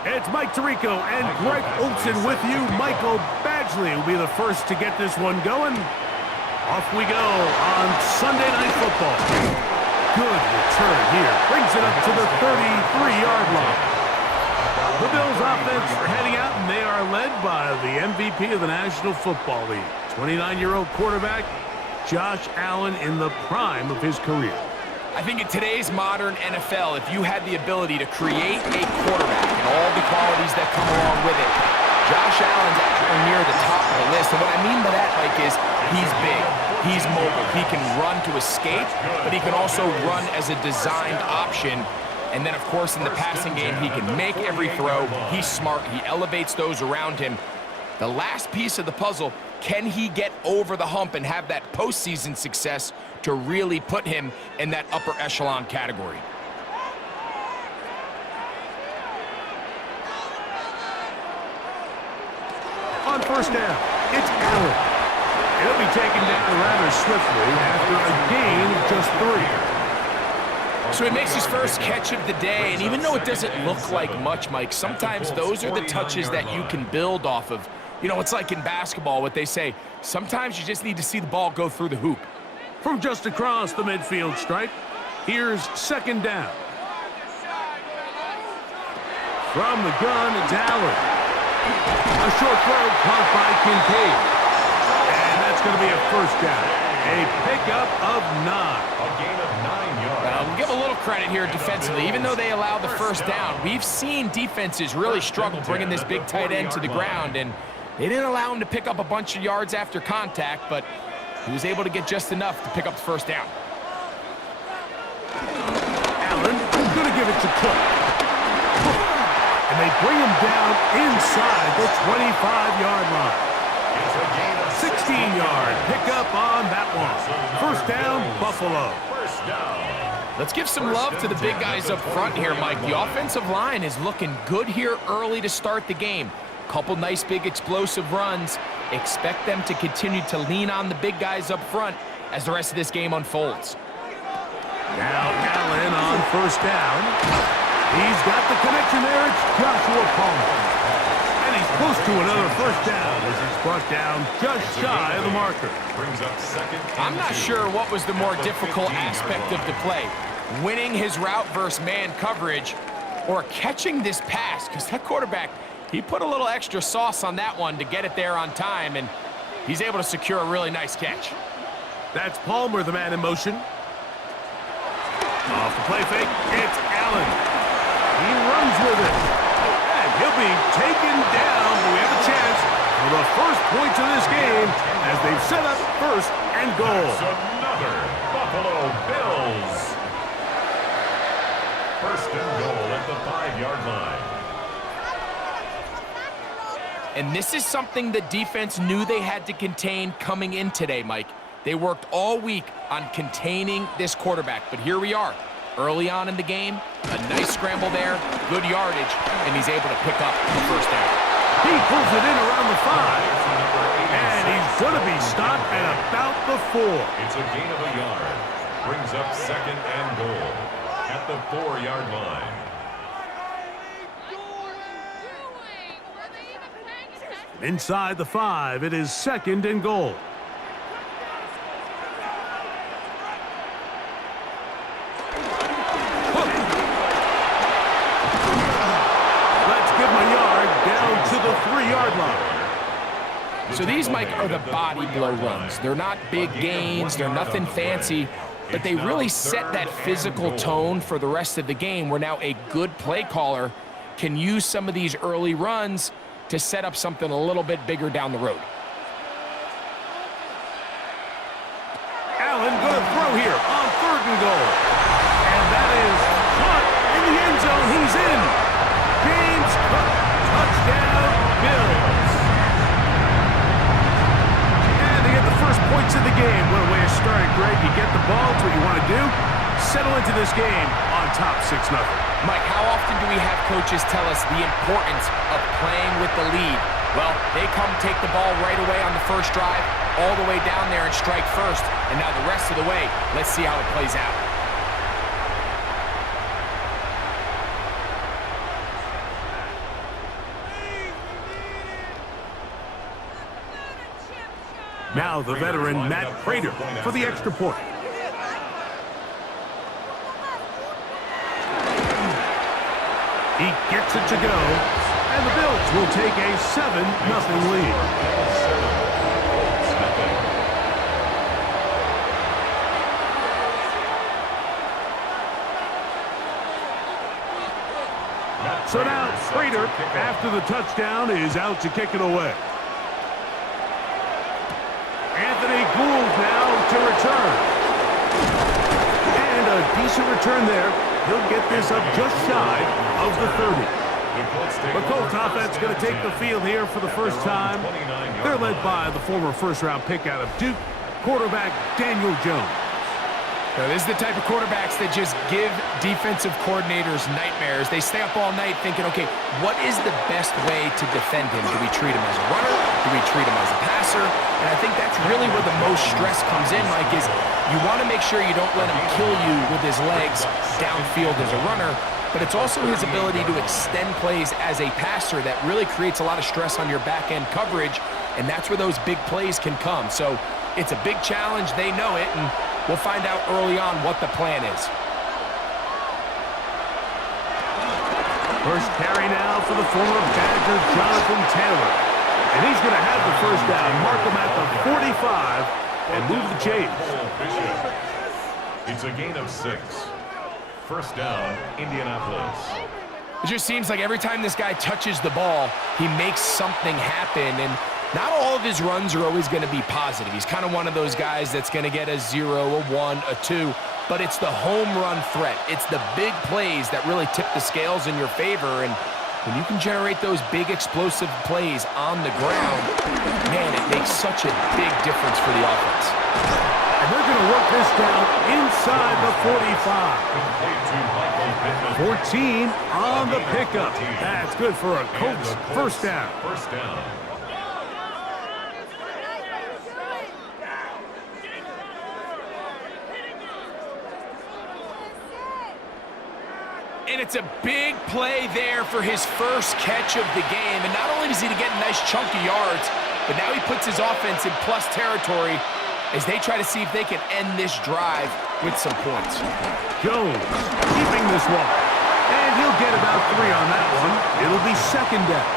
It's Mike Tirico and Greg Olson with you. Michael Badgley will be the first to get this one going. Off we go on Sunday Night Football. Good return here. Brings it up to the 33-yard line. The Bills offense are heading out, and they are led by the MVP of the National Football League, 29-year-old quarterback Josh Allen in the prime of his career. I think in today's modern NFL, if you had the ability to create a quarterback and all the qualities that come along with it, Josh Allen's actually near the top of the list. And what I mean by that, Mike, is he's big, he's mobile, he can run to escape, but he can also run as a designed option. And then, of course, in the passing game, he can make every throw. He's smart, he elevates those around him. The last piece of the puzzle, can he get over the hump and have that postseason success to really put him in that upper echelon category? On first down, it's Allen. He'll be taken down rather swiftly after a gain of just 3. So he makes his first catch of the day, and even though it doesn't look like much, Mike, sometimes those are the touches that you can build off of. You know, it's like in basketball, what they say, sometimes you just need to see the ball go through the hoop. From just across the midfield stripe, here's second down. From the gun, it's Allen. A short throw caught by Kincaid. And that's going to be a first down. A pickup of 9. A gain of 9 yards. We'll give a little credit here defensively. Even though they allowed the first down, we've seen defenses really struggle bringing this big tight end to the ground, and they didn't allow him to pick up a bunch of yards after contact, but he was able to get just enough to pick up the first down. Allen going to give it to Cook. And they bring him down inside the 25-yard line. 16-yard pickup on that one. First down, Buffalo. Let's give some love to the big guys up front here, Mike. The offensive line is looking good here early to start the game. Couple nice big explosive runs. Expect them to continue to lean on the big guys up front as the rest of this game unfolds. Now Allen on first down. He's got the connection there. It's Joshua Palmer. And he's close to another first down as he's brought down just shy of the marker. I'm not sure what was the more difficult aspect of the play. Winning his route versus man coverage or catching this pass, because that quarterback, he put a little extra sauce on that one to get it there on time, and he's able to secure a really nice catch. That's Palmer, the man in motion. Off the play fake, it's Allen. He runs with it. And he'll be taken down, but we have a chance for the first points of this game as they've set up first and goal. Another Buffalo Bills. First and goal at the 5-yard line. And this is something the defense knew they had to contain coming in today, Mike. They worked all week on containing this quarterback, but here we are. Early on in the game, a nice scramble there, good yardage, and he's able to pick up the first down. He pulls it in around the 5, and he's going to be stopped at about the 4. It's a gain of a yard. Brings up second and goal at the 4-yard line. Inside the 5, it is second and goal. Let's give him a yard down to the 3-yard line. So these, Mike, are the body blow runs. They're not big gains, they're nothing fancy, but they really set that physical tone for the rest of the game where now a good play caller can use some of these early runs to set up something a little bit bigger down the road. Allen going to throw here on 3rd and goal. And that is caught in the end zone. He's in. James Cook, touchdown, Bills. And they get the first points of the game. What a way to start it, Greg. You get the ball, it's what you want to do. Settle into this game on top 6-0. Mike, how often do we have coaches tell us the importance of playing with the lead? Well, they come take the ball right away on the first drive, all the way down there and strike first. And now the rest of the way, let's see how it plays out. Now the veteran Matt Prater for the extra point. He gets it to go, and the Bills will take a 7-0 lead. So now Prater, after the touchdown, is out to kick it away. Anthony Gould now to return. And a decent return there. He'll get this up just shy of the 30. The Colts offense going to take the field here for the first time. They're led by the former first-round pick out of Duke, quarterback Daniel Jones. Now, this is the type of quarterbacks that just give defensive coordinators nightmares. They stay up all night thinking, okay, what is the best way to defend him? Do we treat him as a runner? Do we treat him as a passer? And I think that's really where the most stress comes in, Mike, is you want to make sure you don't let him kill you with his legs downfield as a runner, but it's also his ability to extend plays as a passer that really creates a lot of stress on your back-end coverage, and that's where those big plays can come. So it's a big challenge. They know it, and we'll find out early on what the plan is. First carry now for the former Badger, Jonathan Taylor. And he's going to have the first down, mark him at the 45, and move the chains. It's a gain of 6. First down, Indianapolis. It just seems like every time this guy touches the ball, he makes something happen, and not all of his runs are always going to be positive. He's kind of one of those guys that's going to get a 0, a 1, a 2, but it's the home run threat. It's the big plays that really tip the scales in your favor, and when you can generate those big explosive plays on the ground, man, it makes such a big difference for the offense. And they're going to work this down inside the 45. 14 on the pickup. That's good for a Colts first down. First down. And it's a big play there for his first catch of the game. And not only does he get a nice chunk of yards, but now he puts his offense in plus territory as they try to see if they can end this drive with some points. Jones keeping this one. And he'll get about 3 on that one. It'll be second down.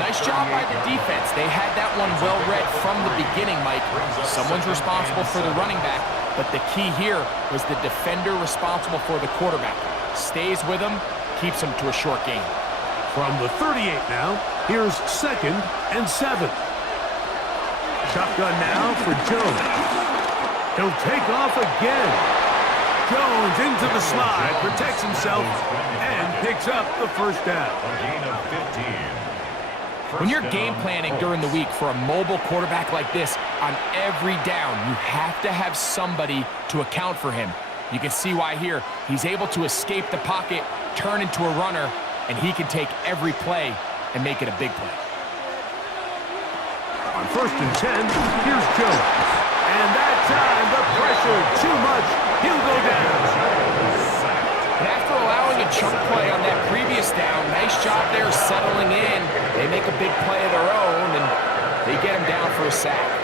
Nice job by the defense. They had that one well read from the beginning, Mike. Someone's responsible for the running back, but the key here was the defender responsible for the quarterback. Stays with him, keeps him to a short gain. From the 38 now, here's 2nd and 7. Shotgun now for Jones. He'll take off again. Jones into the slide, protects himself, and picks up the first down. A gain of 15. When you're game planning during the week for a mobile quarterback like this, on every down, you have to have somebody to account for him. You can see why here. He's able to escape the pocket, turn into a runner, and he can take every play and make it a big play. On 1st and 10, here's Jones. And that time, the pressure too much. He'll go down. And after allowing a chunk play on that previous down, nice job there settling in. They make a big play of their own, and they get him down for a sack.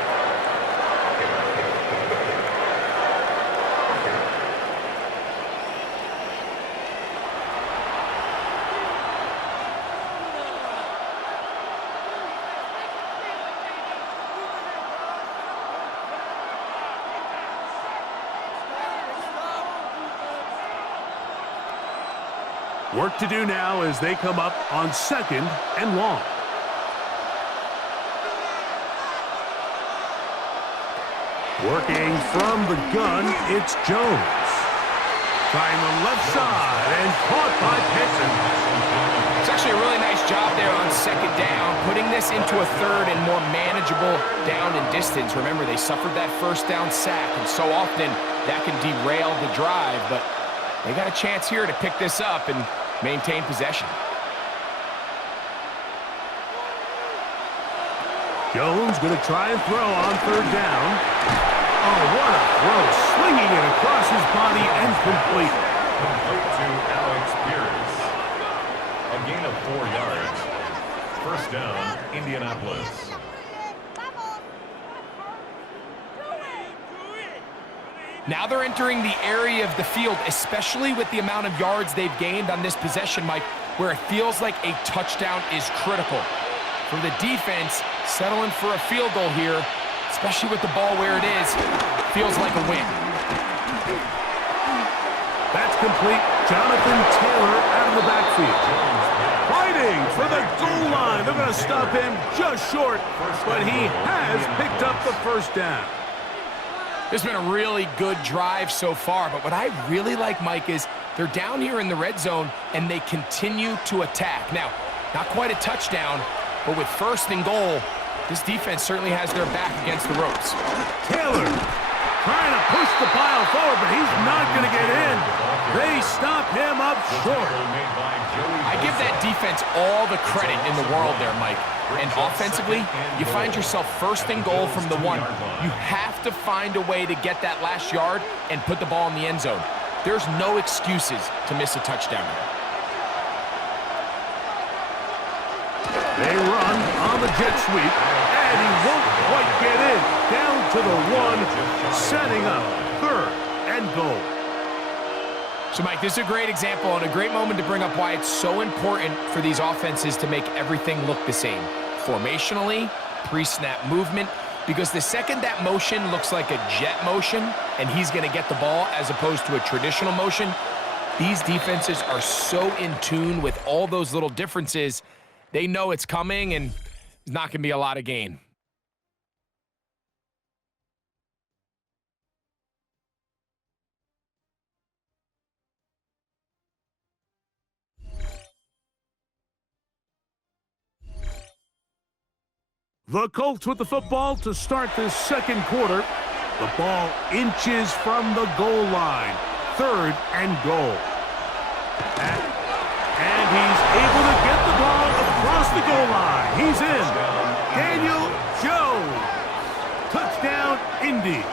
Work to do now as they come up on 2nd and long. Working from the gun, it's Jones. Trying the left side and caught by Pitson. It's actually a really nice job there on 2nd down, putting this into a 3rd and more manageable down and distance. Remember, they suffered that first down sack, and so often that can derail the drive, but they got a chance here to pick this up and maintain possession. Jones going to try and throw on 3rd down. Oh, what a throw. Swinging it across his body and complete. Complete to Alex Pierce. A gain of 4 yards. First down, Indianapolis. Now they're entering the area of the field, especially with the amount of yards they've gained on this possession, Mike, where it feels like a touchdown is critical. For the defense, settling for a field goal here, especially with the ball where it is, feels like a win. That's complete. Jonathan Taylor out of the backfield. Fighting for the goal line. They're going to stop him just short, but he has picked up the first down. This has been a really good drive so far, but what I really like, Mike, is they're down here in the red zone, and they continue to attack. Now, not quite a touchdown, but with first and goal, this defense certainly has their back against the ropes. Taylor trying to push the pile forward, but he's not going to get in. They stop him up short. I give that defense all the credit in the world there, Mike. And offensively, you find yourself first and goal from the 1. You have to find a way to get that last yard and put the ball in the end zone. There's no excuses to miss a touchdown. They run on the jet sweep, and he won't quite get in. Down to the 1, setting up 3rd and goal. So, Mike, this is a great example and a great moment to bring up why it's so important for these offenses to make everything look the same. Formationally, pre-snap movement, because the second that motion looks like a jet motion and he's going to get the ball as opposed to a traditional motion, these defenses are so in tune with all those little differences. They know it's coming, and there's not going to be a lot of gain. The Colts with the football to start this second quarter. The ball inches from the goal line. 3rd and goal. And he's able to get the ball across the goal line. He's in. Daniel Jones. Touchdown, Indy.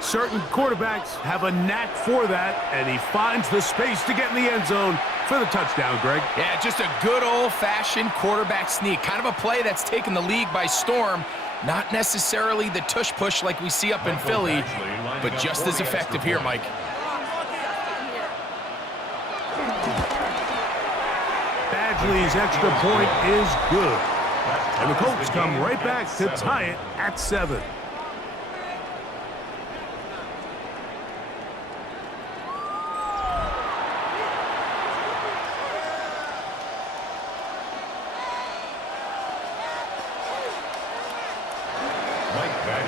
Certain quarterbacks have a knack for that, and he finds the space to get in the end zone for the touchdown, Greg. Yeah, just a good old-fashioned quarterback sneak. Kind of a play that's taken the league by storm. Not necessarily the tush-push like we see up in Philly, but just as effective here, Mike. Badgley's extra point is good. And the Colts come right back to tie it at 7.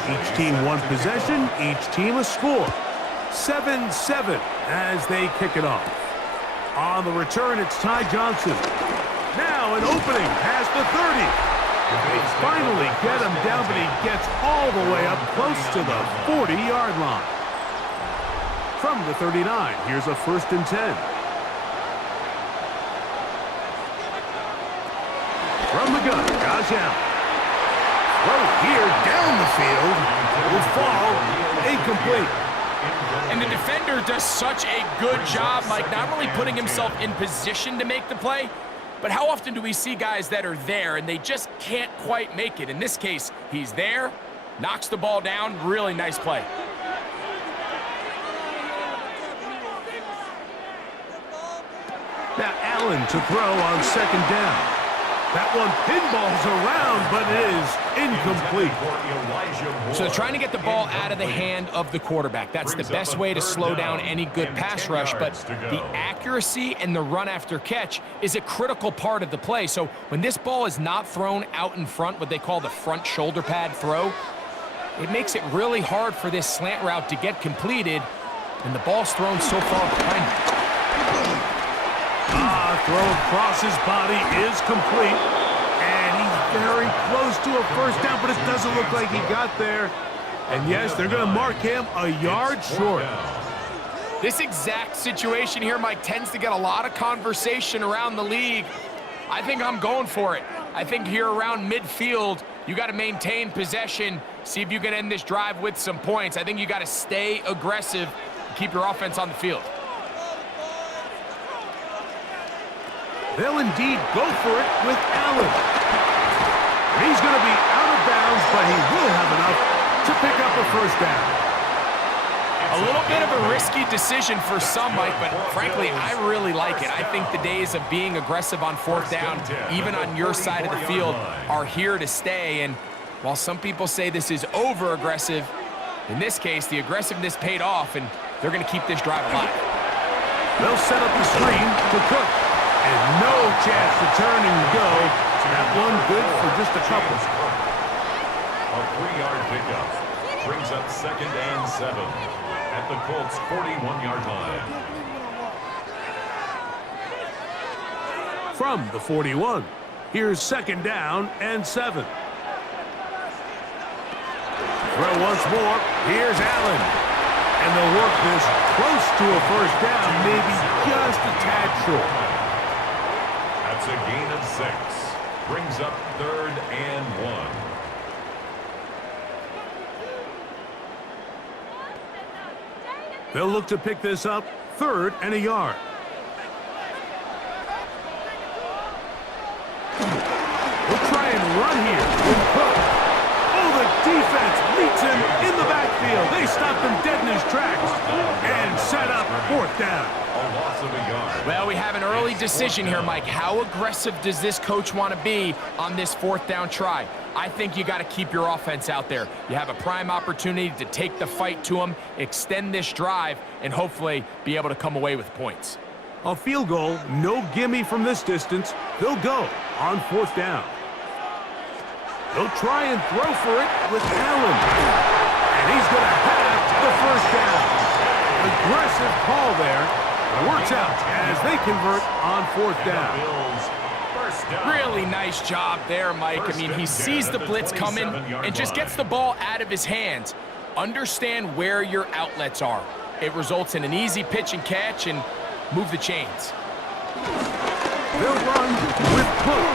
Each team one possession, each team a score. 7-7 as they kick it off. On the return, it's Ty Johnson. Now an opening past the 30. They finally get him down, but he gets all the way up close to the 40-yard line. From the 39, here's a 1st and 10. From the gun, Josh Allen. Throw here down the field. Will fall incomplete. And the defender does such a good job, Mike, not only putting himself in position to make the play, but how often do we see guys that are there and they just can't quite make it? In this case, he's there, knocks the ball down, really nice play. Now Allen to throw on 2nd down. That one pinballs around, but it is incomplete. So they're trying to get the ball out of the hand of the quarterback. That's the best way to slow down any good pass rush, but the accuracy and the run after catch is a critical part of the play. So when this ball is not thrown out in front, what they call the front shoulder pad throw, it makes it really hard for this slant route to get completed, and the ball's thrown so far behind. Throw across his body is complete, and he's very close to a 1st down, but it doesn't look like he got there. And yes, they're going to mark him a yard short. This exact situation here, Mike, tends to get a lot of conversation around the league. I think I'm going for it. I think here around midfield, you got to maintain possession, see if you can end this drive with some points. I think you got to stay aggressive, keep your offense on the field. They'll indeed go for it with Allen. He's going to be out of bounds, but he will have enough to pick up a first down. A little bit of a risky decision for some, Mike, but frankly, I really like it. I think the days of being aggressive on fourth down, even on your side of the field, are here to stay. And while some people say this is over-aggressive, in this case, the aggressiveness paid off, and they're going to keep this drive alive. They'll set up the screen to Cook. And no chance to turn and go. That one good for just a couple. A 3-yard pickup brings up 2nd and 7 at the Colts' 41-yard line. From the 41, here's 2nd down and 7. Throw once more. Here's Allen. And they'll work this close to a first down, maybe just a tad short. That's a gain of 6. Brings up 3rd and 1. They'll look to pick this up 3rd and a yard. We'll try and run here with Cook. Oh, the defense meets him in the backfield. They stopped him dead in his tracks and set up 4th down. A loss of a yard. Well, we have an early decision here, Mike. How aggressive does this coach want to be on this 4th down try? I think you got to keep your offense out there. You have a prime opportunity to take the fight to them, extend this drive, and hopefully be able to come away with points. A field goal, no gimme from this distance. They'll go on 4th down. They'll try and throw for it with Allen. And he's going to have the first down. Aggressive call there. Works out as they convert on 4th down. Really nice job there, Mike. I mean, he sees the blitz coming and just gets the ball out of his hands. Understand where your outlets are. It results in an easy pitch and catch and move the chains. They'll run with Cook.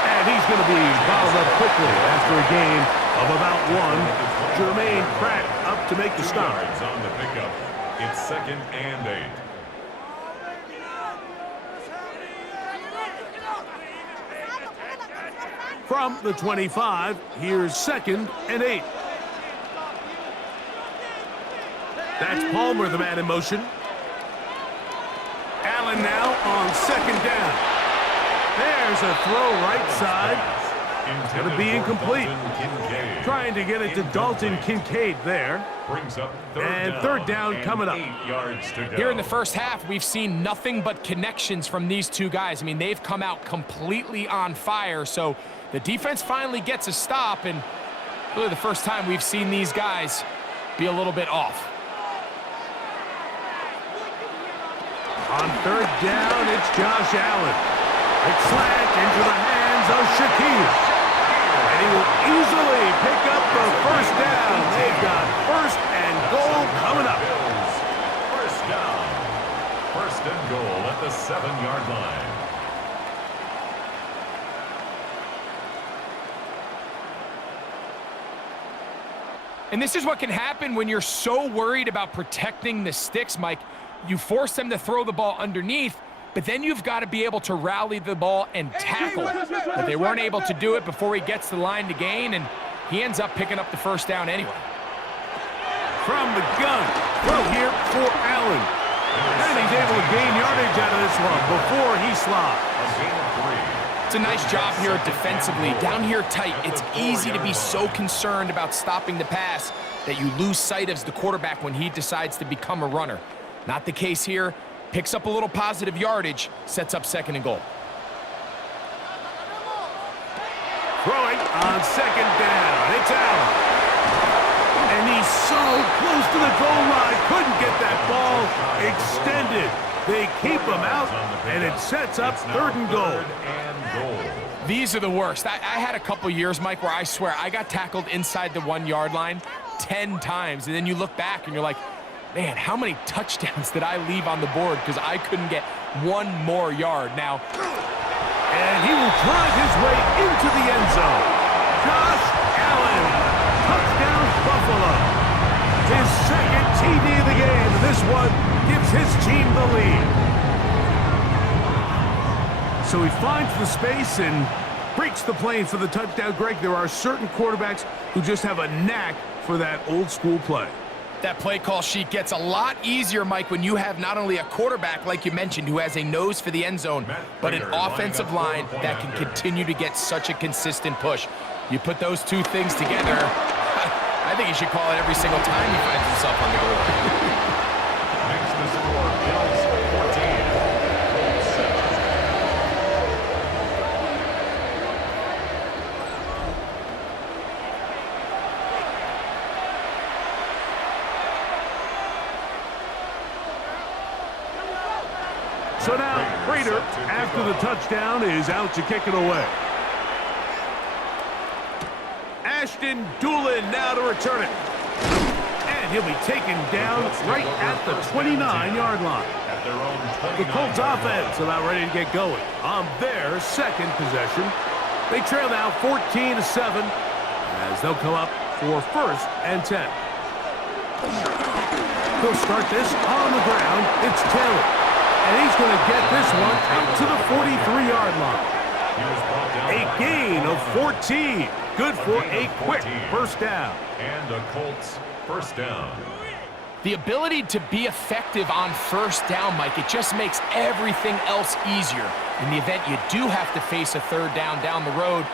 And he's going to be bottled up quickly after a gain of about 1. Jermaine Pratt up to make the stop. On the pickup. It's 2nd and 8. From the 25, here's 2nd and 8. That's Palmer, the man in motion. Allen now on 2nd down. There's a throw right side. It's going to be incomplete. Trying to get it to Dalton Kincaid there. Brings up and 3rd down coming up. 8 yards to go. Here in the first half, we've seen nothing but connections from these two guys. I mean, they've come out completely on fire, so the defense finally gets a stop, and really the first time we've seen these guys be a little bit off. On 3rd down, it's Josh Allen. It's slant into the hands of Shaquille. And he will easily pick up the first down. They've got 1st and goal coming up. First down. 1st and goal at the 7-yard line. And this is what can happen when you're so worried about protecting the sticks, Mike. You force them to throw the ball underneath, but then you've got to be able to rally the ball and tackle. But they weren't able to do it before he gets the line to gain, and he ends up picking up the first down anyway. From the gun, throw here for Allen. And he's able to gain yardage out of this one before he slides. A gain of 3. It's a nice job here defensively. Down here tight, it's easy to be so concerned about stopping the pass that you lose sight of the quarterback when he decides to become a runner. Not the case here. Picks up a little positive yardage, sets up 2nd and goal. Throwing on 2nd down. It's Allen. And he's so close to the goal line. Couldn't get that ball extended. They keep him out, and it sets up 3rd and goal. These are the worst. I had a couple years, Mike, where I swear I got tackled inside the 1-yard line 10 times. And then you look back and you're like, man, how many touchdowns did I leave on the board because I couldn't get 1 more yard? Now, and he will drive his way into the end zone. Josh Allen, touchdown Buffalo. His 2nd TD of the game, and this one gives his team the lead. So he finds the space and breaks the plane for the touchdown. Greg, there are certain quarterbacks who just have a knack for that old-school play. That play call sheet gets a lot easier, Mike, when you have not only a quarterback, like you mentioned, who has a nose for the end zone, but an offensive line that can continue to get such a consistent push. You put those two things together, I think he should call it every single time he finds himself on the goal line. Makes the score Bills 14, Colts 7. So now, Prater, after the touchdown, is out to kick it away. Ashton Doolin now to return it. And he'll be taken down right at the 29-yard line. At their own The 29 Colts offense about ready to get going on their second possession. They trail now 14-7 as they'll come up for 1st and 10. They'll start this on the ground. It's Taylor. And he's going to get this one out to the 43-yard line. A gain of 14. Good for a quick first down. And the Colts first down. The ability to be effective on first down, Mike, it just makes everything else easier. In the event you do have to face a third down the road,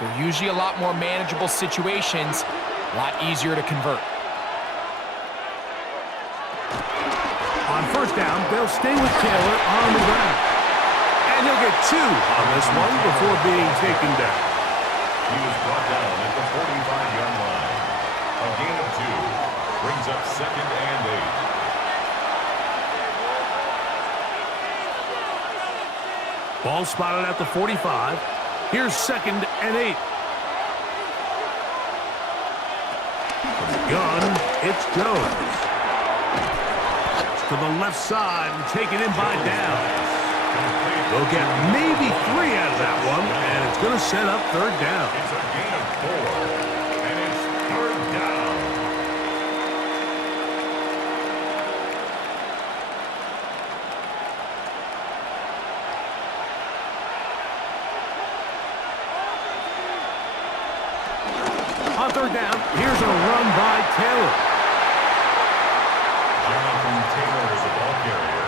they're usually a lot more manageable situations, a lot easier to convert. On first down, they'll stay with Taylor on the ground. And he'll get 2 on this one before being taken down. He was brought down at the 45-yard line. A gain of 2 brings up 2nd and 8. Ball spotted at the 45. Here's 2nd and 8. From the gun, it's Jones. To the left side and taken in by Downs. They'll get maybe 3 out of that one, and it's going to set up 3rd down. It's a gain of 4, and it's 3rd down. On 3rd down, here's a run by Taylor. Taylor is the ball carrier.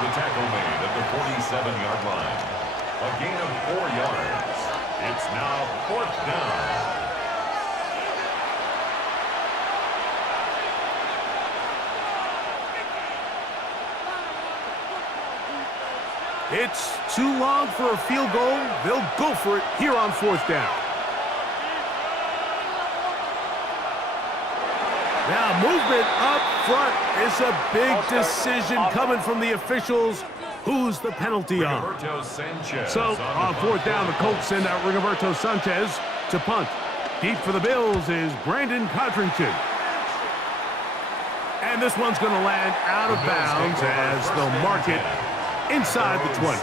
The tackle made at the 47-yard line. A gain of 4 yards. It's now 4th down. It's too long for a field goal. They'll go for it here on 4th down. Now movement up front. It's a big decision coming from the officials. Who's the penalty on? So on 4th down, the Colts send out Rigoberto Sanchez to punt. Deep for the Bills is Brandon Codrington. And this one's going to land out of bounds as they'll mark it inside the 20.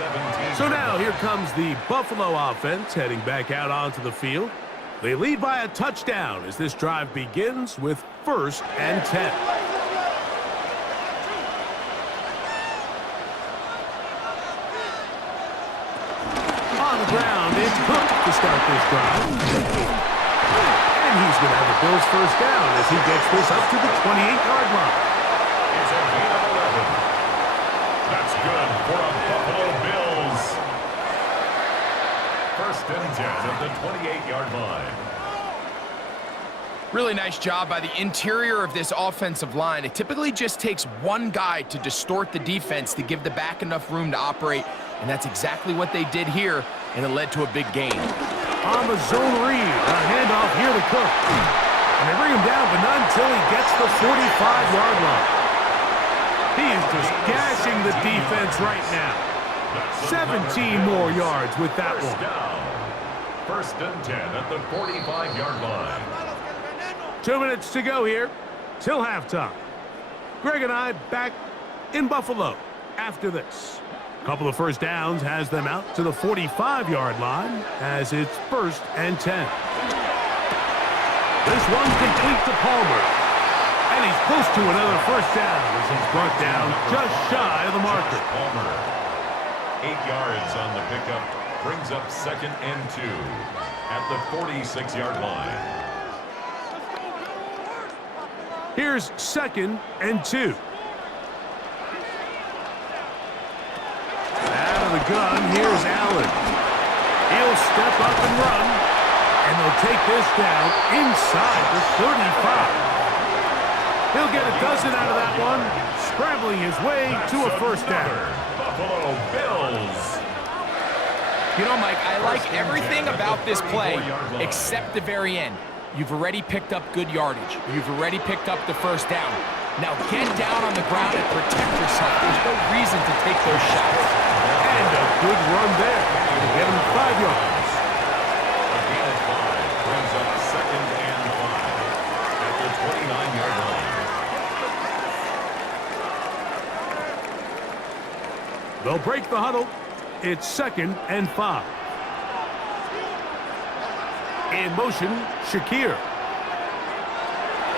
So now here comes the Buffalo offense heading back out onto the field. They lead by a touchdown as this drive begins with 1st and 10. On the ground, it's Cook to start this drive. And he's going to have the Bills first down as he gets this up to the 28-yard line. It's a gain of 11. That's good for a Buffalo Bills. 1st and 10 at the 28-yard line. Really nice job by the interior of this offensive line. It typically just takes one guy to distort the defense to give the back enough room to operate, and that's exactly what they did here, and it led to a big gain. On the zone read, a handoff here to Cook. And they bring him down, but not until he gets the 45-yard line. He is just gashing the defense right now. 17 more yards with that one. 1st and 10 at the 45-yard line. 2 minutes to go here till halftime. Greg and I back in Buffalo after this. A couple of first downs has them out to the 45-yard line as it's 1st and 10. This one complete to Palmer. And he's close to another first down as he's brought down just shy of the marker. Palmer, 8 yards on the pickup, brings up 2nd and 2 at the 46-yard line. Here's 2nd and 2. Out of the gun, here's Allen. He'll step up and run, and they'll take this down inside the 35. He'll get a dozen out of that one, scrambling his way to a first down. Buffalo Bills. You know, Mike, I like everything about this play except the very end. You've already picked up good yardage. You've already picked up the first down. Now get down on the ground and protect yourself. There's no reason to take those shots. And a good run there to get him 5 yards. A gain of 5 brings up 2nd and 5 at the 29-yard line. They'll break the huddle. It's 2nd and 5. In motion, Shakir.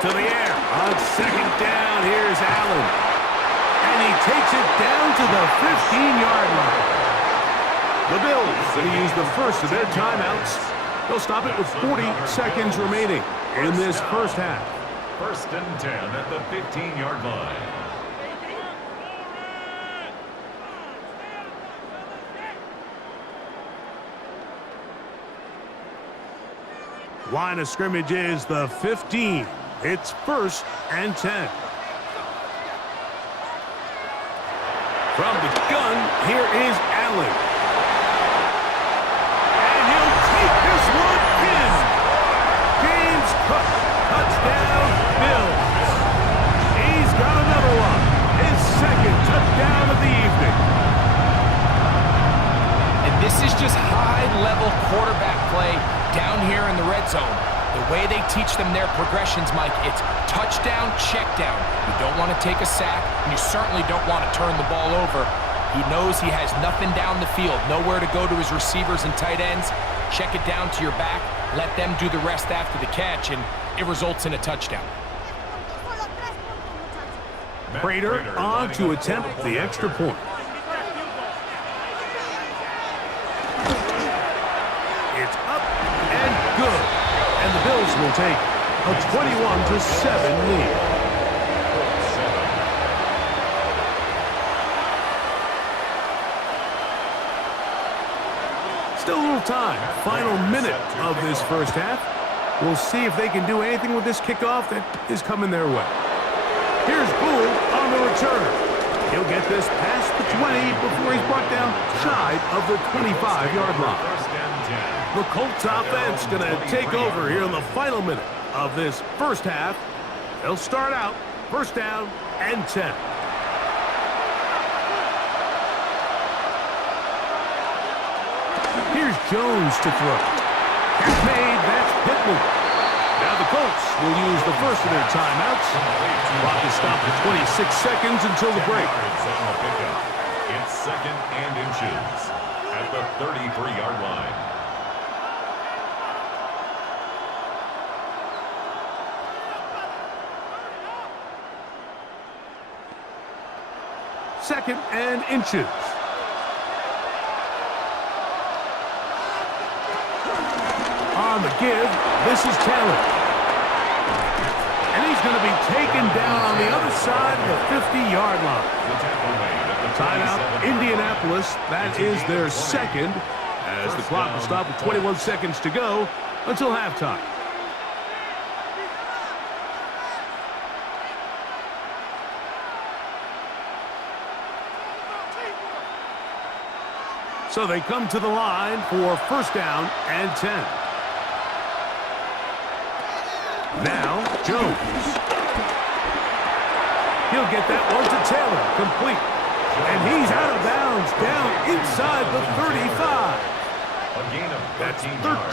To the air. On 2nd down, here's Allen. And he takes it down to the 15-yard line. The Bills going to use the first of their timeouts. They'll stop it with 40 seconds remaining in this first half. 1st and 10 at the 15-yard line. Line of scrimmage is the 15. It's 1st and 10. From the gun, here is Allen. And he'll take this one in. James Cook, touchdown, Bills. He's got another one. His 2nd touchdown of the evening. And this is just high-level quarterback play down here in the red zone. The way they teach them their progressions, Mike, it's touchdown, check down. You don't want to take a sack, and you certainly don't want to turn the ball over. He knows he has nothing down the field, nowhere to go to his receivers and tight ends. Check it down to your back, let them do the rest after the catch, and it results in a touchdown. Prater on to attempt the extra point. It's up and good. And the Bills will take a 21-7 lead. Still a little time. Final minute of this first half. We'll see if they can do anything with this kickoff that is coming their way. Here's Gould on the return. He'll get this past the 20 before he's brought down shy of the 25-yard line. The Colts offense going to take over here in the final minute of this first half. They'll start out 1st down and 10. Here's Jones to throw. Catch made, that's Pittman. Now the Colts will use the first of their timeouts. Clock is stopped at 26 seconds until the break. It's 2nd and inches at the 33-yard line. Second and inches. On the give, this is Taylor. And he's going to be taken down on the other side of the 50-yard line. Timeout, Indianapolis. That is their 2nd, as the clock will stop with 21 seconds to go until halftime. So they come to the line for 1st down and 10. Now, Jones. He'll get that one to Taylor, complete. And he's out of bounds, down inside the 35. That's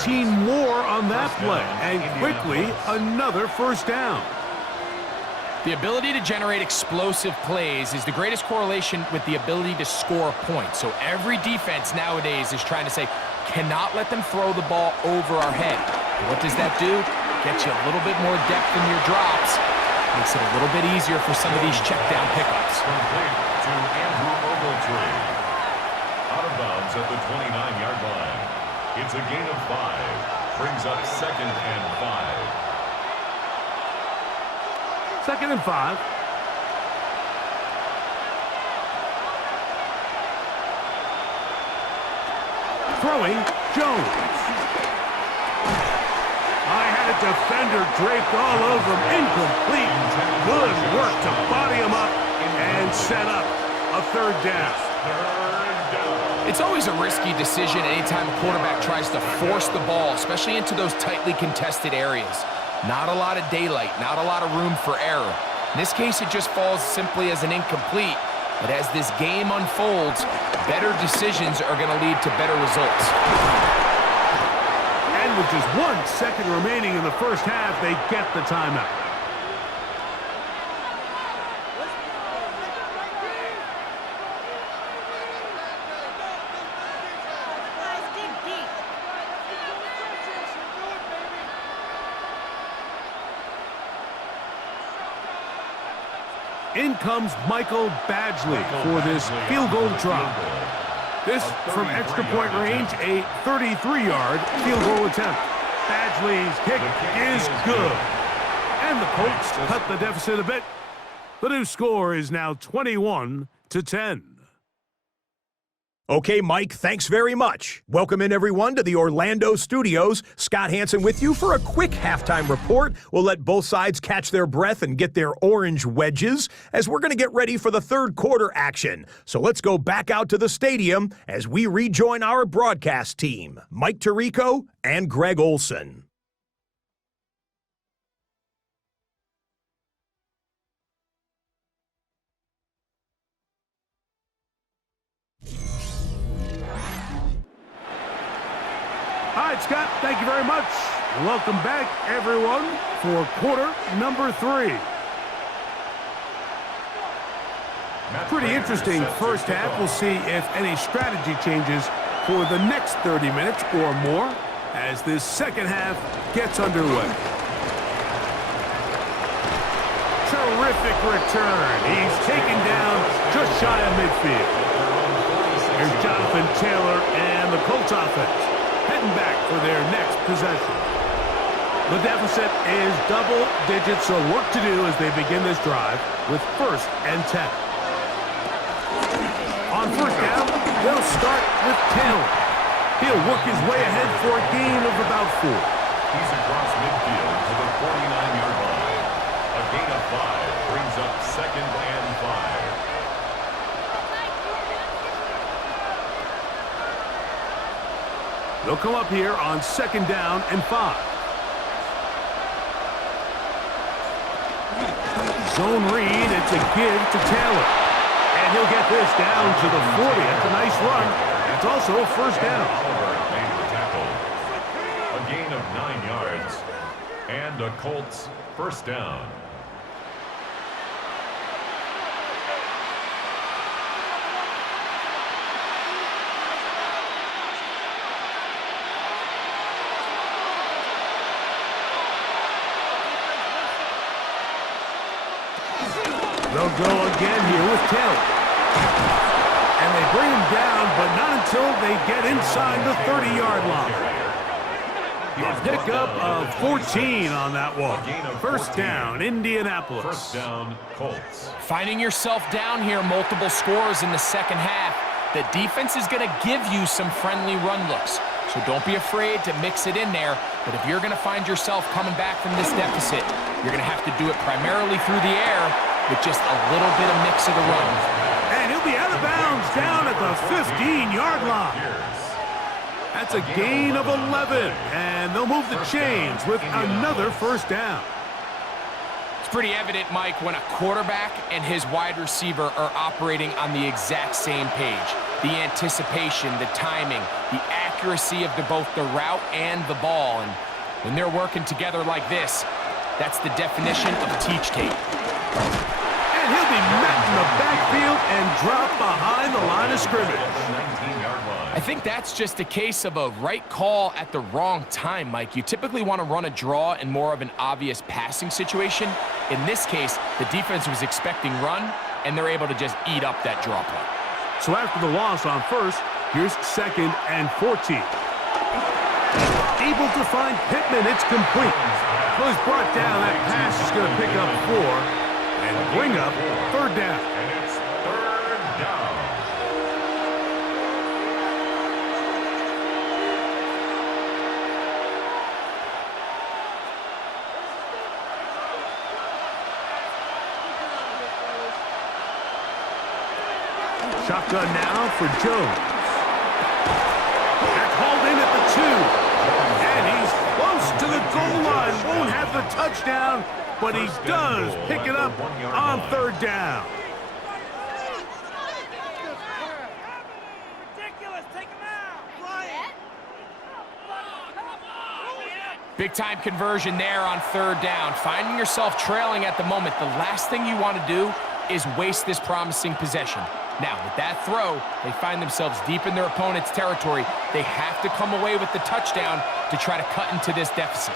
13 more on that play, and quickly another 1st down. The ability to generate explosive plays is the greatest correlation with the ability to score points. So every defense nowadays is trying to say, cannot let them throw the ball over our head. What does that do? Gets you a little bit more depth in your drops. Makes it a little bit easier for some of these check down pickups. Complete to Andrew Ogletree. Out of bounds at the 29-yard line. It's a gain of 5. Brings up 2nd and 5. 2nd and 5. Throwing, Jones. I had a defender draped all over him. Incomplete. Good work to body him up and set up a 3rd down. It's always a risky decision anytime a quarterback tries to force the ball, especially into those tightly contested areas. Not a lot of daylight, not a lot of room for error. In this case, it just falls simply as an incomplete. But as this game unfolds, better decisions are going to lead to better results. And with just 1 second remaining in the first half, they get the timeout. In comes Michael Badgley for this field goal drop. This from extra point range, a 33-yard field goal attempt. Badgley's kick is good. And the Colts cut the deficit a bit. The new score is now 21-10. Okay, Mike, thanks very much. Welcome in, everyone, to the Orlando studios. Scott Hansen with you for a quick halftime report. We'll let both sides catch their breath and get their orange wedges as we're going to get ready for the 3rd quarter action. So let's go back out to the stadium as we rejoin our broadcast team, Mike Tirico and Greg Olson. All right, Scott, thank you very much. Welcome back, everyone, for quarter number 3. Pretty interesting first half. We'll see if any strategy changes for the next 30 minutes or more as this second half gets underway. Terrific return. He's taken down just shy of midfield. Here's Jonathan Taylor and the Colts offense heading back for their next possession. The deficit is double digits, so work to do as they begin this drive with 1st and 10. On 1st down, they'll start with Taylor. He'll work his way ahead for a gain of about 4. He's across midfield to the 49-yard line. A gain of 5 brings up 2nd and 5. They'll come up here on 2nd down and 5. Zone read, it's a give to Taylor. And he'll get this down to the 40. That's a nice run. It's also a 1st down. Oliver made the tackle. A gain of 9 yards. And a Colts 1st down. They'll go again here with Taylor. And they bring him down, but not until they get inside the 30-yard line. A pickup of 14 on that one. 1st down, Indianapolis. 1st down, Colts. Finding yourself down here, multiple scores in the second half. The defense is going to give you some friendly run looks. So don't be afraid to mix it in there. But if you're going to find yourself coming back from this deficit, you're going to have to do it primarily through the air with just a little bit of mix of the run. And he'll be out of bounds down at the 15-yard line. That's a gain of 11, and they'll move the chains with another 1st down. It's pretty evident, Mike, when a quarterback and his wide receiver are operating on the exact same page. The anticipation, the timing, the accuracy of both the route and the ball. And when they're working together like this, that's the definition of teach tape. And he'll be met in the backfield and dropped behind the line of scrimmage. I think that's just a case of a right call at the wrong time, Mike. You typically want to run a draw in more of an obvious passing situation. In this case, the defense was expecting run, and they're able to just eat up that draw play. So after the loss on 1st, here's 2nd and 14. Able to find Pittman, it's complete. Well, he's brought down. That pass is going to pick up 4 and bring up 3rd down. And it's 3rd down. Shotgun now for Jones. That's hauled in at the 2. And he's close to the goal line. Won't have the touchdown, but he does pick it up on 3rd down. Big-time conversion there on 3rd down. Finding yourself trailing at the moment, the last thing you want to do is waste this promising possession. Now, with that throw, they find themselves deep in their opponent's territory. They have to come away with the touchdown to try to cut into this deficit.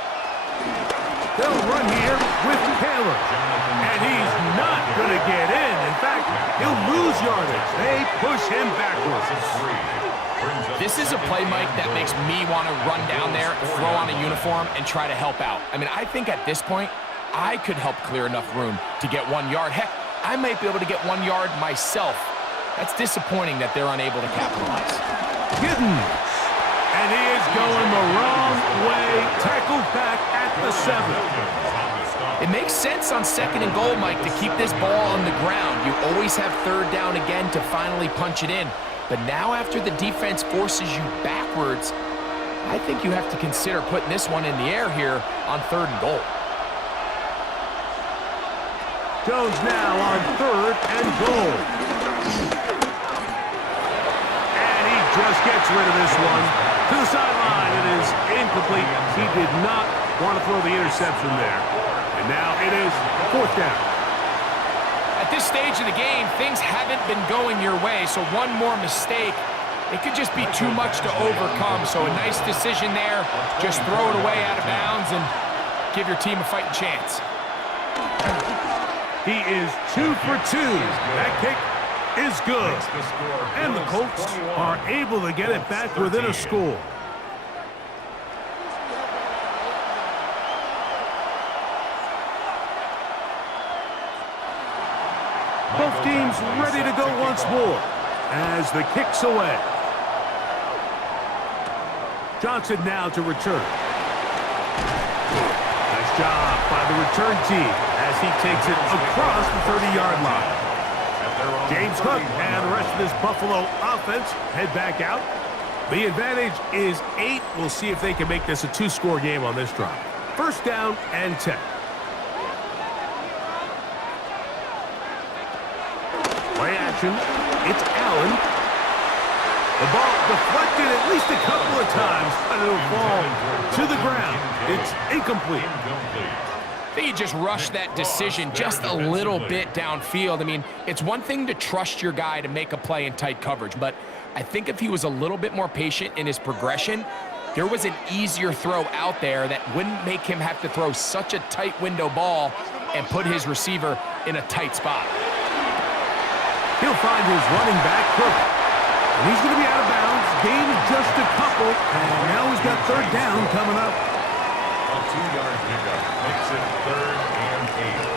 They'll run here with Taylor, and he's not going to get in. In fact, he'll lose yardage. They push him backwards. This is a play, Mike, that makes me want to run down there, throw on a uniform, and try to help out. I mean, I think at this point, I could help clear enough room to get 1 yard. Heck, I might be able to get 1 yard myself. That's disappointing that they're unable to capitalize. Giddens. And he is going the wrong way. Tackled back at the 7. It makes sense on 2nd and goal, Mike, to keep this ball on the ground. You always have 3rd down again to finally punch it in. But now after the defense forces you backwards, I think you have to consider putting this one in the air here on 3rd and goal. Jones now on 3rd and goal. And he just gets rid of this one. To the sideline, it is incomplete. He did not want to throw the interception there. And now it is 4th down. At this stage of the game, things haven't been going your way, so one more mistake, it could just be too much to overcome. So a nice decision there. Just throw it away out of bounds and give your team a fighting chance. He is 2 for 2. That kick is good. And the Colts are able to get it back within a score. Both teams ready to go once more as the kick's away. Johnson now to return. Nice job by the return team as he takes it across the 30-yard line. James Cook and the rest of this Buffalo offense head back out. The advantage is 8. We'll see if they can make this a 2-score game on this drive. 1st down and 10. Play action. It's Allen. The ball deflected at least a couple of times, and it'll fall to the ground. It's incomplete. I think he just rushed that decision just a little bit downfield. I mean, it's one thing to trust your guy to make a play in tight coverage, but I think if he was a little bit more patient in his progression, there was an easier throw out there that wouldn't make him have to throw such a tight window ball and put his receiver in a tight spot. He'll find his running back, Cook. And he's going to be out of bounds. Gain just a couple. And now he's got 3rd down coming up. A 2-yard pickup makes it 3rd and 8.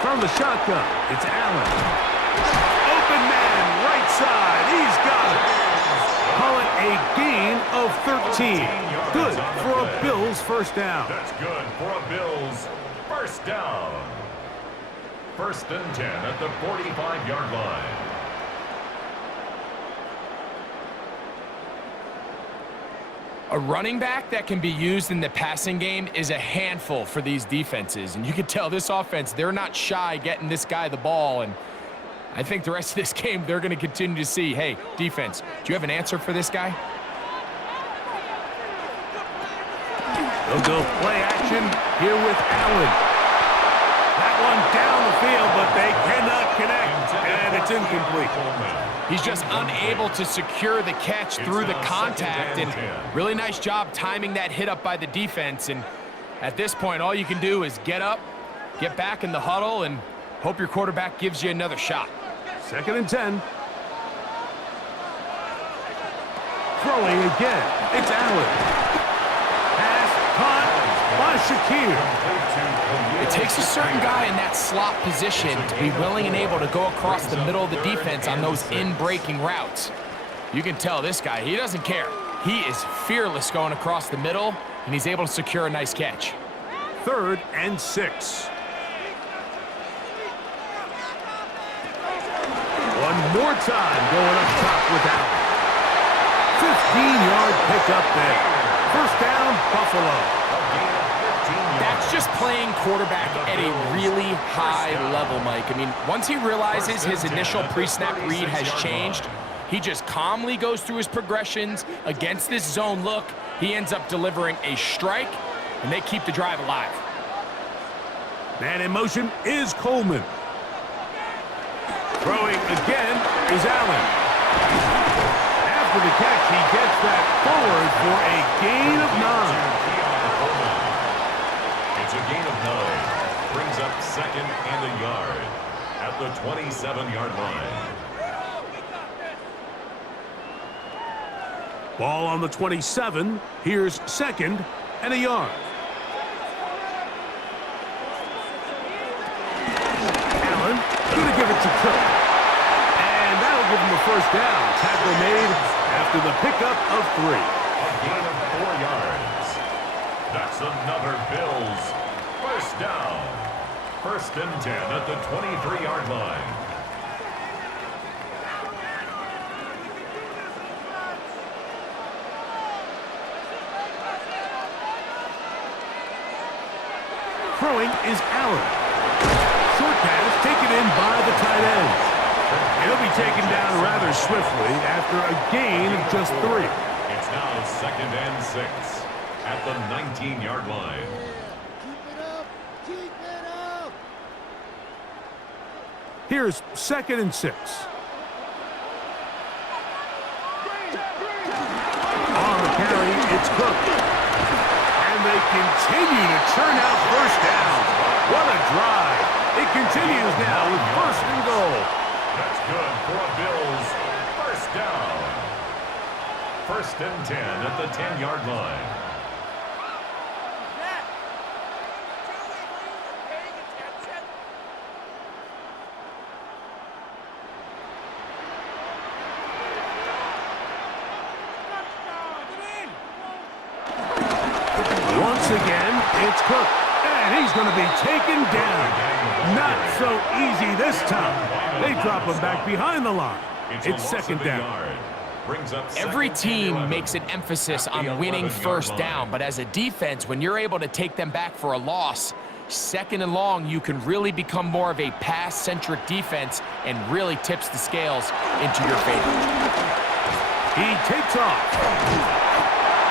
From the shotgun, it's Allen. Open man, right side. He's got it. Call it a gain of 13. Good for a Bills 1st down. That's good for a Bills 1st down. 1st and 10 at the 45-yard line. A running back that can be used in the passing game is a handful for these defenses. And you can tell this offense, they're not shy getting this guy the ball. And I think the rest of this game, they're going to continue to see, hey, defense, do you have an answer for this guy? They'll go play action here with Allen. That one down the field, but they cannot connect, and it's incomplete. He's just unable to secure the catch through the contact, and really nice job timing that hit up by the defense. And at this point, all you can do is get up, get back in the huddle and hope your quarterback gives you another shot. 2nd and 10. Throwing again. It's Allen. Pass caught by Shakir. It takes a certain guy in that slot position to be willing and able to go across the middle of the defense on those in-breaking routes. You can tell this guy, he doesn't care. He is fearless going across the middle, and he's able to secure a nice catch. 3rd and 6. One more time going up top with Allen. 15-yard pickup there. 1st down, Buffalo. That's just playing quarterback at a really high level, Mike. I mean, once he realizes his initial pre-snap read has changed, he just calmly goes through his progressions against this zone look. He ends up delivering a strike, and they keep the drive alive. Man in motion is Coleman. Throwing again is Allen. After the catch, he gets that forward for a gain of 9. It's a gain of 9. Brings up 2nd and a yard at the 27-yard line. Ball on the 27. Here's 2nd and a yard. Allen going to give it to Cook. And that'll give him the 1st down. Tackle made after the pickup of 3. A gain of 4 yards. That's another Bills 1st down. 1st and 10 at the 23-yard line. Throwing is Allen. Short pass taken in by the tight end. He'll be taken down rather swiftly after a gain of just 3. It's now 2nd and 6 at the 19-yard line. Keep it up. Here's 2nd and 6. On the carry, it's Cook. And they continue to churn out 1st down. What a drive. It continues now with 1st and goal. That's good for a Bills 1st down. 1st and 10 at the 10-yard line. Once again, it's Cook. And he's going to be taken down. Not so easy this time. They drop him back behind the line. It's 2nd down. Every team makes an emphasis on winning 1st down, but as a defense, when you're able to take them back for a loss, 2nd and long, you can really become more of a pass-centric defense and really tips the scales into your favor. He takes off.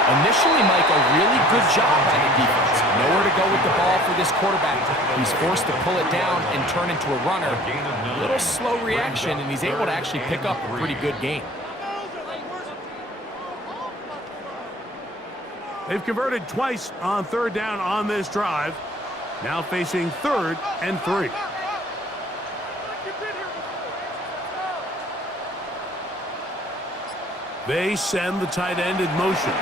Initially, Mike, a really good job by the defense. Nowhere to go with the ball for this quarterback. He's forced to pull it down and turn into a runner. A little slow reaction, and he's able to actually pick up a pretty good gain. They've converted twice on 3rd down on this drive. Now facing 3rd and 3. They send the tight end in motion.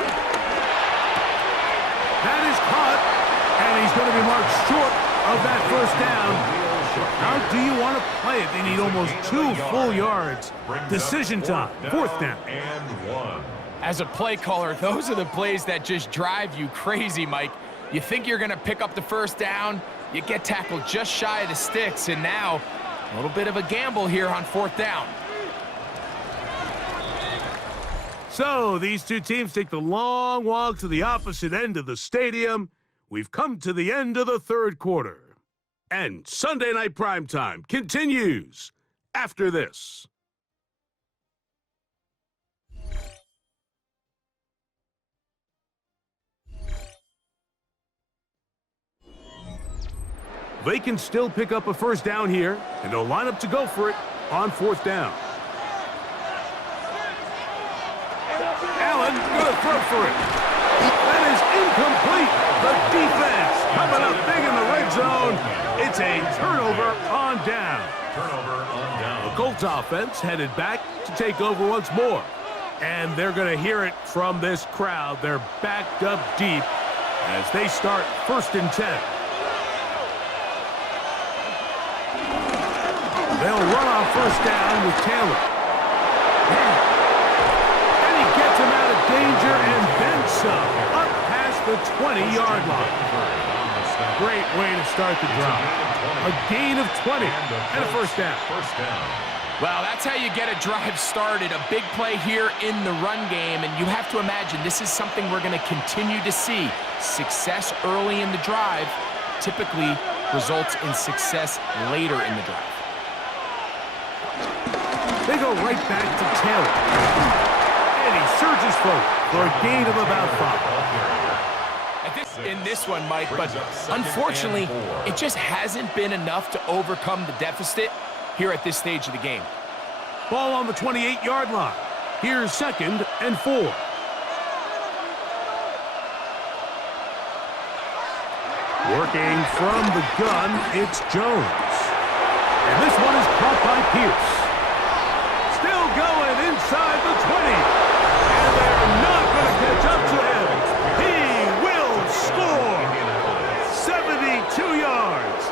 That is caught, and he's going to be marked short of that 1st down. How do you want to play it? They need almost 2 full yards. Decision time, 4th down. And 1. As a play caller, those are the plays that just drive you crazy, Mike. You think you're going to pick up the 1st down, you get tackled just shy of the sticks, and now a little bit of a gamble here on 4th down. So these two teams take the long walk to the opposite end of the stadium. We've come to the end of the 3rd quarter. And Sunday Night Primetime continues after this. They can still pick up a 1st down here, and they'll line up to go for it on 4th down. Allen gonna throw for it. That is incomplete. The defense coming up big in the red zone. It's a turnover on down. Turnover on down. The Colts offense headed back to take over once more. And they're going to hear it from this crowd. They're backed up deep as they start 1st and 10. They'll run on 1st down with Taylor. And he gets him out of danger and then some. Up past the 20-yard line. Great way to start the drive. A gain of 20 and a 1st down. Well, that's how you get a drive started. A big play here in the run game, and you have to imagine this is something we're going to continue to see. Success early in the drive typically results in success later in the drive. They go right back to Taylor. And he surges forward for a gain of about 5. In this one, Mike, but unfortunately, it just hasn't been enough to overcome the deficit here at this stage of the game. Ball on the 28-yard line. Here's 2nd and 4. Working from the gun, it's Jones. And this one is caught by Pierce. Still going inside the 20. And they're not going to catch up to him. He will score. 72 yards.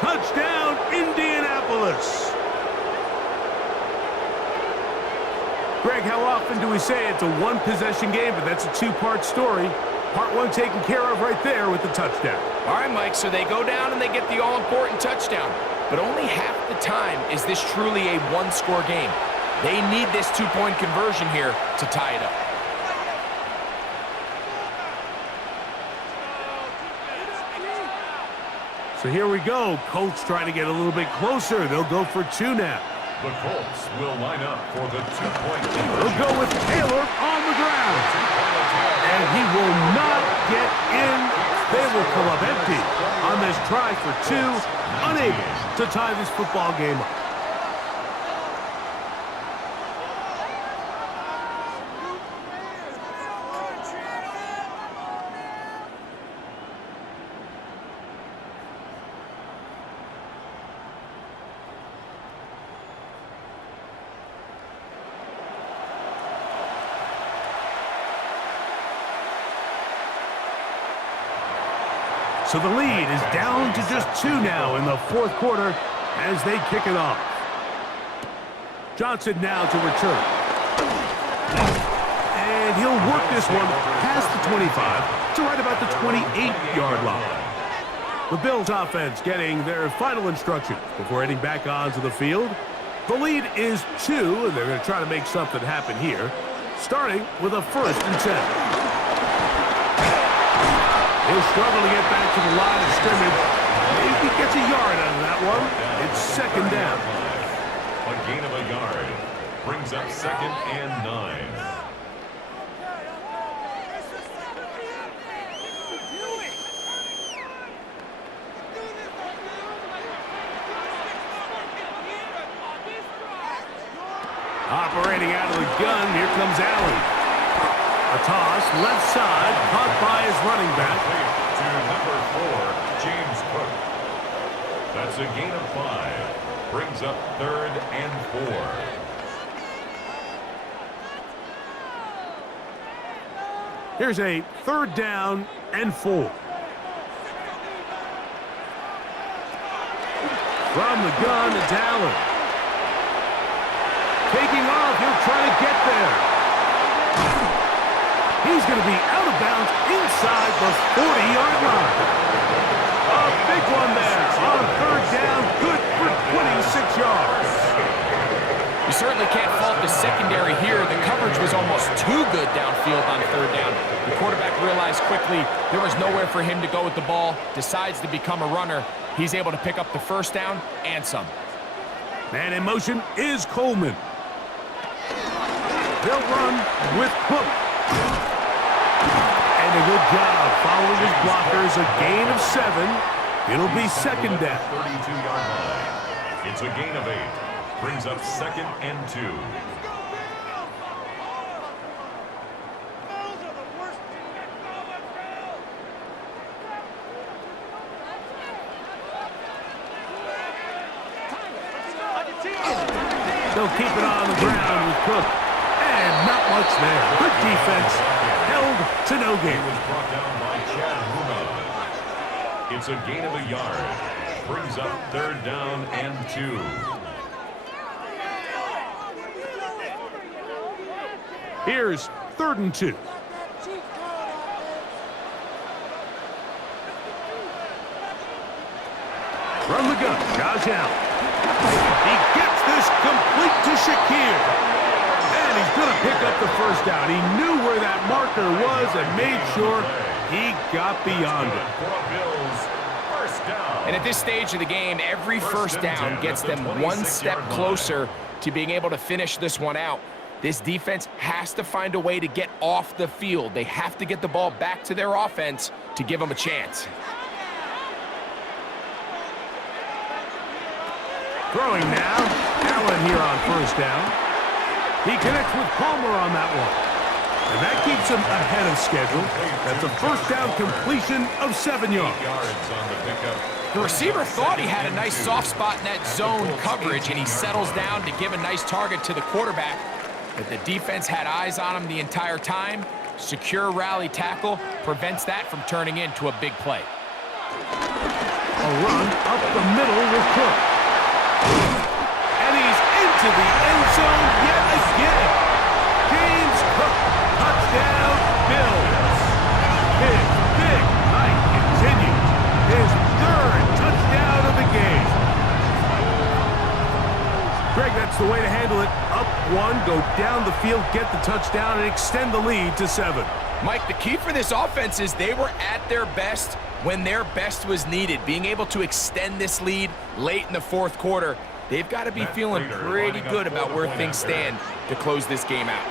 Touchdown, Indianapolis. Greg, how often do we say it's a one-possession game, but that's a two-part story? Part 1 taken care of right there with the touchdown. All right, Mike, so they go down and they get the all-important touchdown. But only half the time is this truly a one-score game. They need this two-point conversion here to tie it up. So here we go. Colts trying to get a little bit closer. They'll go for 2 now. The Colts will line up for the two-point conversion. They'll go with Taylor on the ground. And he will not get in. They will come up empty on this try for 2, unable to tie this football game up. So the lead is down to just 2 now in the 4th quarter as they kick it off. Johnson now to return. And he'll work this one past the 25 to right about the 28-yard line. The Bills offense getting their final instructions before heading back onto the field. The lead is 2, and they're going to try to make something happen here, starting with a 1st and 10. He'll struggle to get back to the line of scrimmage. Maybe gets a yard out of that one. It's 2nd down. A gain of a yard brings up 2nd and 9. Operating out of the gun, here comes Allen. A toss, left side, caught by his running back. To number 4, James Cook. That's a gain of 5. Brings up 3rd and 4. Here's a 3rd down and 4. From the gun, it's Allen. Taking off, he'll try to get there. He's going to be out of bounds inside the 40-yard line. A big one there on 3rd down, good for 26 yards. You certainly can't fault the secondary here. The coverage was almost too good downfield on 3rd down. The quarterback realized quickly there was nowhere for him to go with the ball, decides to become a runner. He's able to pick up the 1st down and some. Man in motion is Coleman. They'll run with Cook. And a good job following his blockers, a gain of 7. It'll be 2nd down. 32-yard line. It's a gain of 8. Brings up 2nd and 2. keep it on the ground with Cook. And not much there. Good defense. Held to no gain. It was brought down by Chad Huma. It's a gain of a yard. Brings up 3rd down and 2. Here's 3rd and 2. From the gun, Josh Allen. He gets this complete to Shakir. And he's going to pick up the 1st down. He knew where that marker was and made sure he got beyond it. And at this stage of the game, every 1st down gets them one step closer to being able to finish this one out. This defense has to find a way to get off the field. They have to get the ball back to their offense to give them a chance. Throwing now. Allen here on 1st down. He connects with Palmer on that one. And that keeps him ahead of schedule. That's a 1st down completion of 7 yards. The receiver thought he had a nice soft spot in that zone coverage, and he settles down to give a nice target to the quarterback. But the defense had eyes on him the entire time. Secure rally tackle prevents that from turning into a big play. A run up the middle with Cook. And he's into the end zone yet again. James Cook, touchdown, Bills. His big night continues. His 3rd touchdown of the game. Greg, that's the way to handle it. Up 1, go down the field, get the touchdown, and extend the lead to 7. Mike, the key for this offense is they were at their best when their best was needed. Being able to extend this lead late in the 4th quarter, they've got to be feeling pretty good about where things stand to close this game out.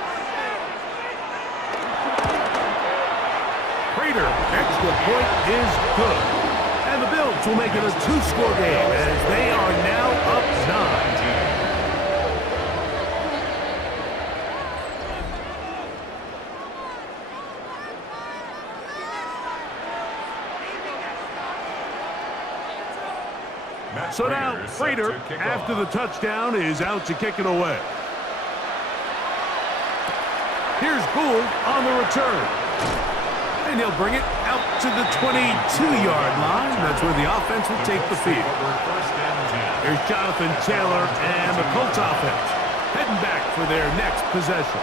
Prater, extra point is good. And the Bills will make it a 2-score game as they are now up 9. So now, Prater, after the touchdown, is out to kick it away. Here's Gould on the return. And he'll bring it out to the 22-yard line. That's where the offense will take the field. Here's Jonathan Taylor and the Colts offense heading back for their next possession.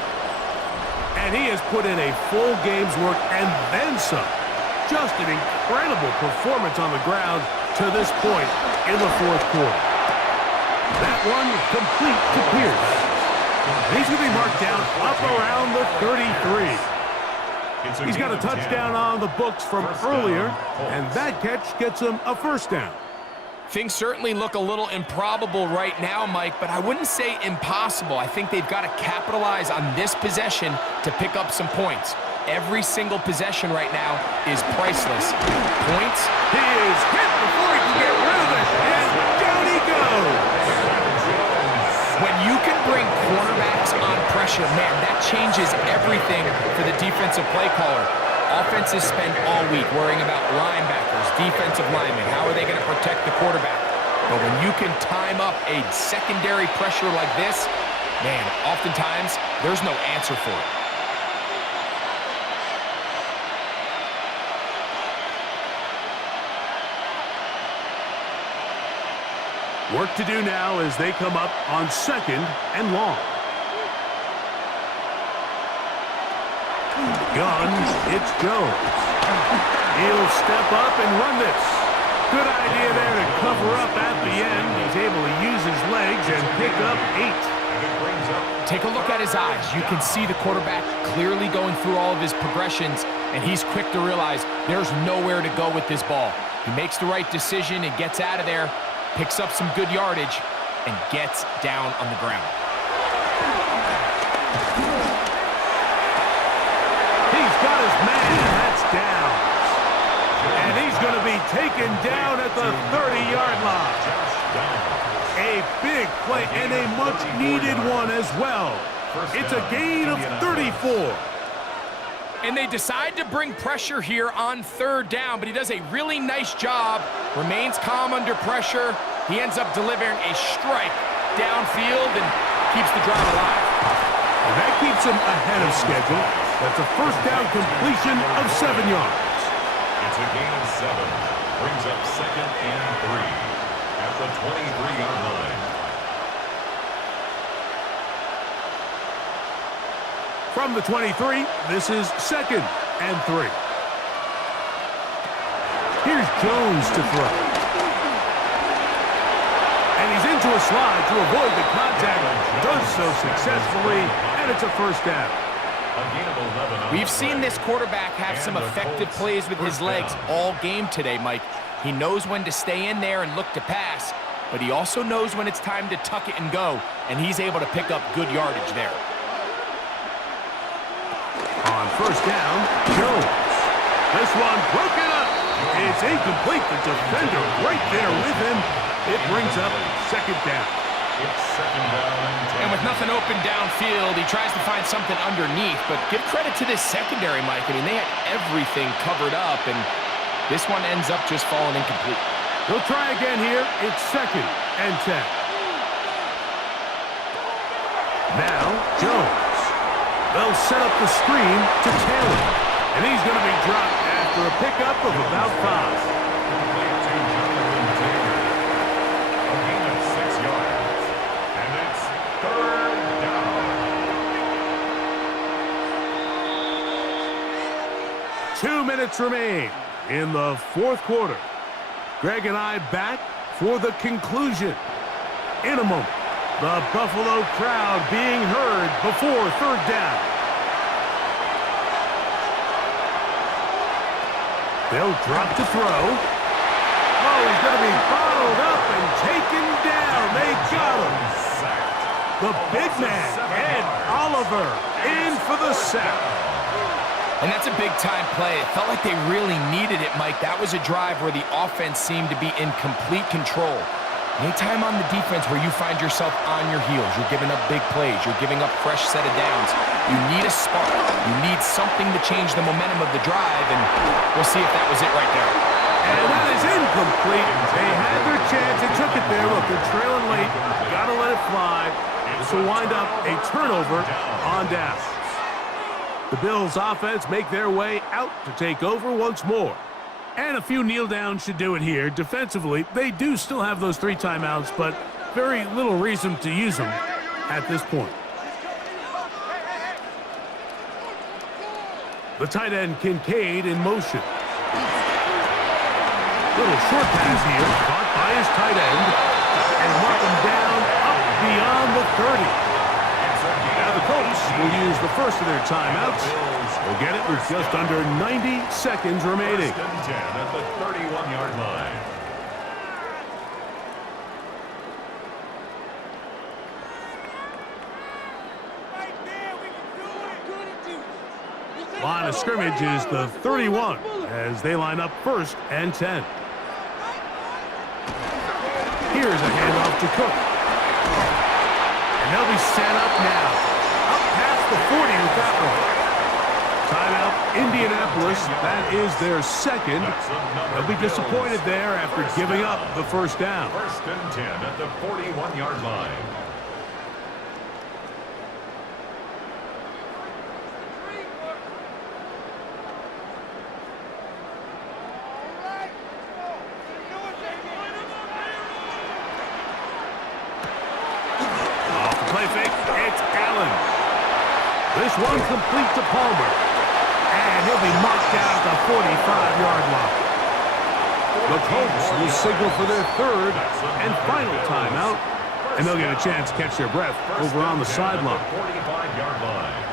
And he has put in a full game's work and then some. Just an incredible performance on the ground to this point in the 4th quarter. That one complete to Pierce. He's going to be marked down up around the 33. He's got a touchdown on the books from earlier, and that catch gets him a 1st down. Things certainly look a little improbable right now, Mike, but I wouldn't say impossible. I think they've got to capitalize on this possession to pick up some points. Every single possession right now is priceless. Points. He is hit before he can get rid of it, and down he goes. When you can bring quarterbacks on pressure, man, that changes everything for the defensive play caller. Offenses spend all week worrying about linebackers, defensive linemen. How are they going to protect the quarterback? But when you can time up a secondary pressure like this, man, oftentimes there's no answer for it. Work to do now as they come up on 2nd and long. Gun, it's Jones. He'll step up and run this. Good idea there to cover up at the end. He's able to use his legs and pick up 8. Take a look at his eyes. You can see the quarterback clearly going through all of his progressions, and he's quick to realize there's nowhere to go with this ball. He makes the right decision and gets out of there, picks up some good yardage, and gets down on the ground. He's got his man, and that's down. And he's going to be taken down at the 30-yard line. A big play and a much-needed one as well. It's a gain of 34. And they decide to bring pressure here on 3rd down, but he does a really nice job, remains calm under pressure. He ends up delivering a strike downfield, and keeps the drive alive. And that keeps him ahead of schedule. That's a first down completion of 7 yards. It's a gain of 7. Brings up 2nd and 3 at the 23-yard line. From the 23, this is 2nd and 3. Here's Jones to throw. And he's into a slide to avoid the contact. Does so successfully, and it's a first down. We've seen this quarterback have some effective plays with his legs all game today, Mike. He knows when to stay in there and look to pass, but he also knows when it's time to tuck it and go, and he's able to pick up good yardage there. On first down, Jones. This one broken up. It's incomplete. The defender right there with him. It brings up 2nd down. It's 2nd down and with nothing open downfield, he tries to find something underneath, but give credit to this secondary, Mike. I mean, they had everything covered up, and this one ends up just falling incomplete. He'll try again here. It's 2nd and 10. Now, Jones. They'll set up the screen to Taylor, and he's going to be dropped after a pickup of about 5. A gain of 6 yards. And it's 3rd down. 2 minutes remain in the 4th quarter. Greg and I back for the conclusion. In a moment, the Buffalo crowd being heard before 3rd down. They'll drop to throw. Oh, he's going to be bottled up and taken down. They got him. The big man, Ed Oliver, in for the sack. And that's a big-time play. It felt like they really needed it, Mike. That was a drive where the offense seemed to be in complete control. Anytime on the defense where you find yourself on your heels, you're giving up big plays, you're giving up fresh set of downs, you need a spark. You need something to change the momentum of the drive, and we'll see if that was it right there. And that is incomplete. They had their chance. They took it there. Look, they're trailing late. Got to let it fly. This will wind up a turnover on downs. The Bills' offense make their way out to take over once more. And a few kneel downs should do it here. Defensively, they do still have those 3 timeouts, but very little reason to use them at this point. The tight end Kincaid in motion. Little short pass here, caught by his tight end, and mark him down up beyond the 30. Now the Colts will use the first of their timeouts. They'll get it with just under 90 seconds remaining. 1st and 10 at the 31-yard line. Line of scrimmage is the 31 as they line up 1st and 10. Here's a handoff to Cook. And they'll be set up now. Up past the 40 with that one. Timeout, Indianapolis. That is their 2nd. They'll be disappointed there after giving up the 1st down. 1st and 10 at the 41-yard line. This one complete to Palmer. And he'll be marked down at the 45-yard line. The Colts will signal for their 3rd and final timeout. And they'll get a chance to catch their breath over on the sideline. 45-yard line.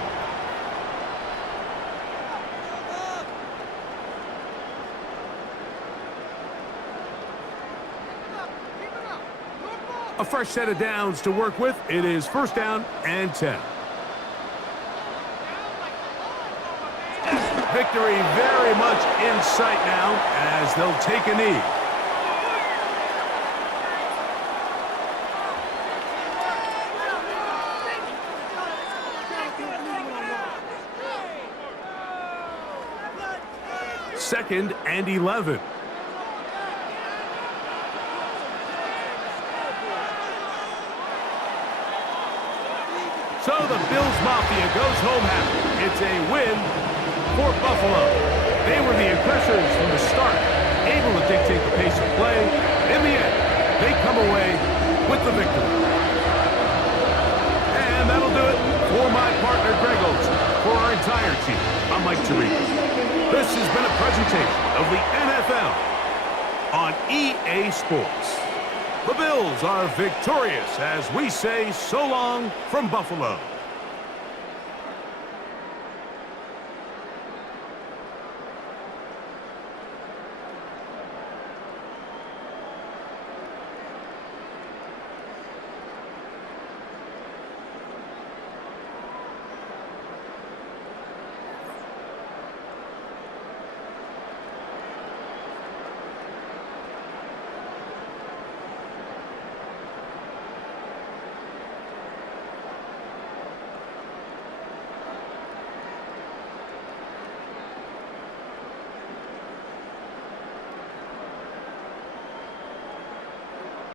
A fresh set of downs to work with. It is 1st down and 10. Victory very much in sight now as they'll take a knee. Second and 11. home happy. It's a win for Buffalo. They were the aggressors from the start, able to dictate the pace of play. In the end, they come away with the victory. And that'll do it for my partner, Greg Olsen. For our entire team, I'm Mike Tirico. This has been a presentation of the NFL on EA Sports. The Bills are victorious as we say so long from Buffalo.